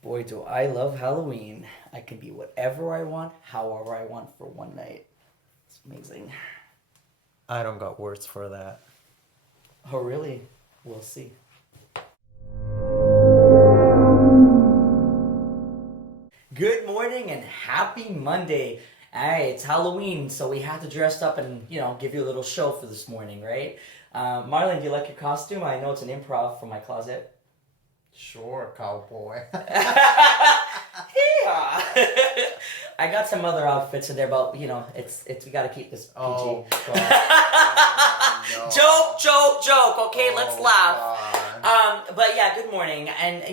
Boy, do I love Halloween. I can be whatever I want, however I want for one night. It's amazing. I don't got words for that. Oh, really? We'll see. Good morning and happy Monday. Alright, it's Halloween, so we had to dress up and, give you a little show for this morning, right? Marlon, do you like your costume? I know it's an improv from my closet. Sure, cowboy. Yeah. I got some other outfits in there, but it's we gotta keep this PG. Oh, God. No. Joke. Okay, let's laugh. God. But yeah, good morning. And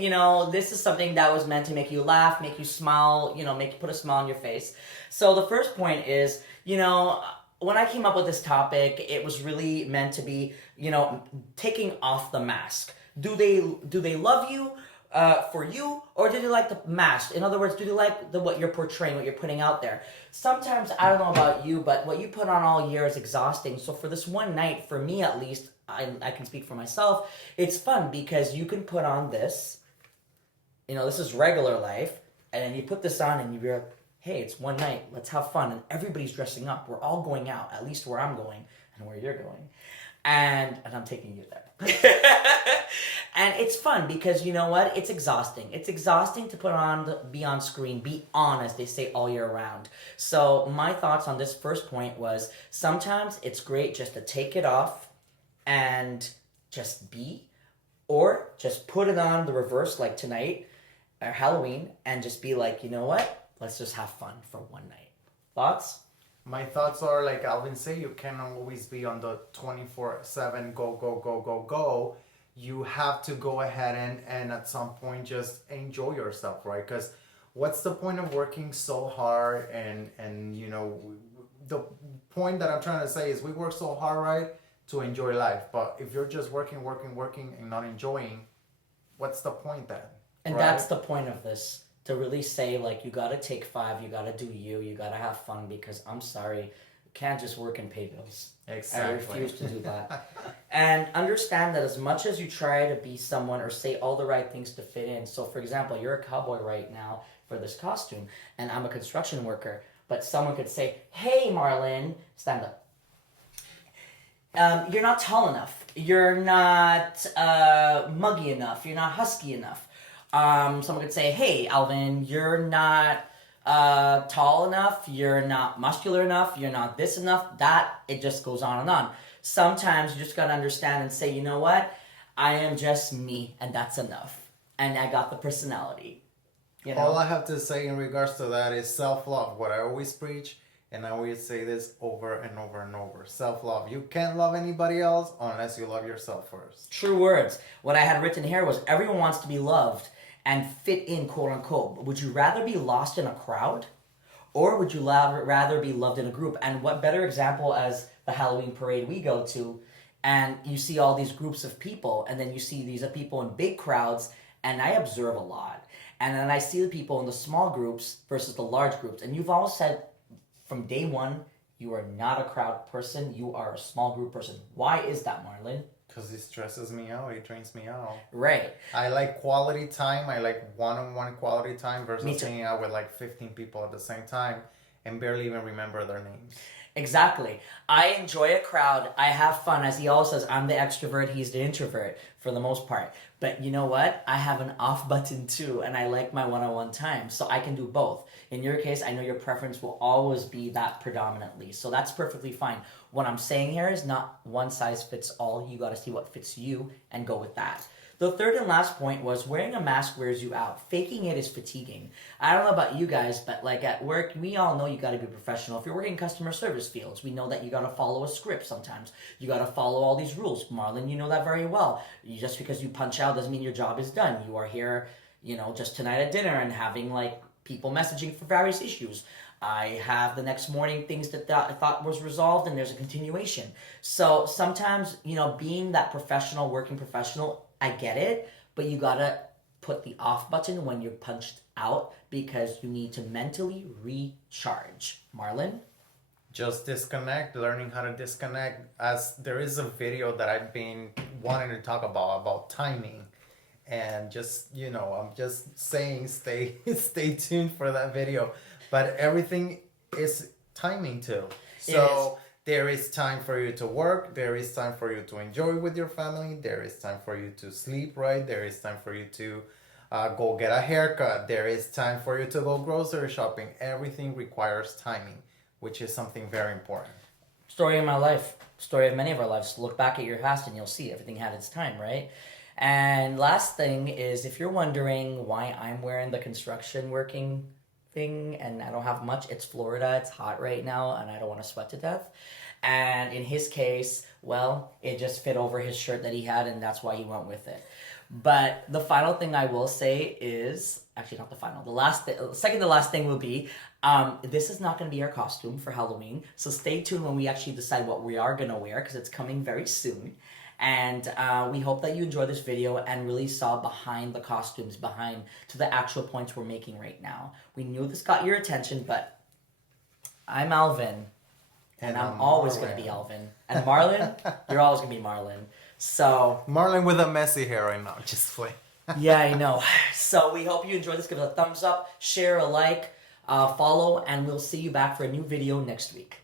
this is something that was meant to make you laugh, make you smile, make you put a smile on your face. So the first point is, when I came up with this topic, it was really meant to be, taking off the mask. Do they love you for you, or do they like the mask? In other words, do they like what you're portraying, what you're putting out there? Sometimes, I don't know about you, but what you put on all year is exhausting. So for this one night, for me at least, I can speak for myself, it's fun because you can put on this, this is regular life, and then you put this on and you're like, hey, it's one night, let's have fun, and everybody's dressing up. We're all going out, at least where I'm going and where you're going. And I'm taking you there. And it's fun because you know what? It's exhausting. It's exhausting to be on screen, be on, as they say, all year round. So my thoughts on this first point was sometimes it's great just to take it off and just be, or just put it on the reverse like tonight or Halloween and just be like, you know what? Let's just have fun for one night. Thoughts? My thoughts are like Alvin say, you can't always be on the 24/7 go. You have to go ahead and at some point just enjoy yourself, right? Because what's the point of working so hard and the point that I'm trying to say is we work so hard, right, to enjoy life. But if you're just working and not enjoying, what's the point then? And right? That's the point of this. To really say, like, you gotta take five, you gotta do you gotta have fun, because I'm sorry, you can't just work and pay bills. Exactly. I refuse to do that. And understand that as much as you try to be someone or say all the right things to fit in, so for example, you're a cowboy right now for this costume, and I'm a construction worker, but someone could say, hey Marlon, stand up. You're not tall enough, you're not muggy enough, you're not husky enough. Someone could say, hey, Alvin, you're not tall enough, you're not muscular enough, you're not this enough. That, it just goes on and on. Sometimes you just got to understand and say, you know what? I am just me, and that's enough. And I got the personality. All I have to say in regards to that is self-love. What I always preach, and I always say this over and over and over. Self-love. You can't love anybody else unless you love yourself first. True words. What I had written here was everyone wants to be loved and fit in, quote unquote. Would you rather be lost in a crowd, or would you rather be loved in a group? And what better example as the Halloween parade we go to, and you see all these groups of people, and then you see these people in big crowds, and I observe a lot. And then I see the people in the small groups versus the large groups. And you've all said from day one, you are not a crowd person, you are a small group person. Why is that, Marlon? Because it stresses me out. It drains me out. Right. I like quality time. I like one-on-one quality time versus hanging out with like 15 people at the same time and barely even remember their names. Exactly. I enjoy a crowd. I have fun. As he always says, I'm the extrovert, he's the introvert for the most part. But you know what? I have an off button too, and I like my one-on-one time. So I can do both. In your case, I know your preference will always be that predominantly. So that's perfectly fine. What I'm saying here is not one size fits all. You got to see what fits you and go with that. The third and last point was wearing a mask wears you out. Faking it is fatiguing. I don't know about you guys, but like at work, we all know you got to be professional. If you're working in customer service fields, we know that you got to follow a script sometimes. You got to follow all these rules. Marlon, you know that very well. Just because you punch out doesn't mean your job is done. You are here, just tonight at dinner and having like people messaging for various issues. I have the next morning things that I thought was resolved, and there's a continuation. So sometimes, being that professional, working professional, I get it, but you gotta put the off button when you're punched out because you need to mentally recharge. Marlon? Just disconnect, learning how to disconnect. As there is a video that I've been wanting to talk about timing. and just, I'm just saying, stay tuned for that video. But everything is timing too. So there is time for you to work, there is time for you to enjoy with your family, there is time for you to sleep, right? There is time for you to go get a haircut, there is time for you to go grocery shopping. Everything requires timing, which is something very important. Story of my life, story of many of our lives. Look back at your past and you'll see everything had its time, right? And last thing is, if you're wondering why I'm wearing the construction working thing and I don't have much, it's Florida, it's hot right now, and I don't want to sweat to death. And in his case, well, it just fit over his shirt that he had, and that's why he went with it. But the final thing I will say is, actually not the final, second to last thing will be, this is not going to be our costume for Halloween. So stay tuned when we actually decide what we are going to wear, because it's coming very soon. And we hope that you enjoyed this video and really saw behind the costumes, behind to the actual points we're making right now. We knew this got your attention, but I'm Alvin. And I'm always going to be Alvin. And Marlon, you're always going to be Marlon. So Marlon with a messy hair right now, just play. yeah, I know. So we hope you enjoyed this. Give us a thumbs up, share, a like, follow, and we'll see you back for a new video next week.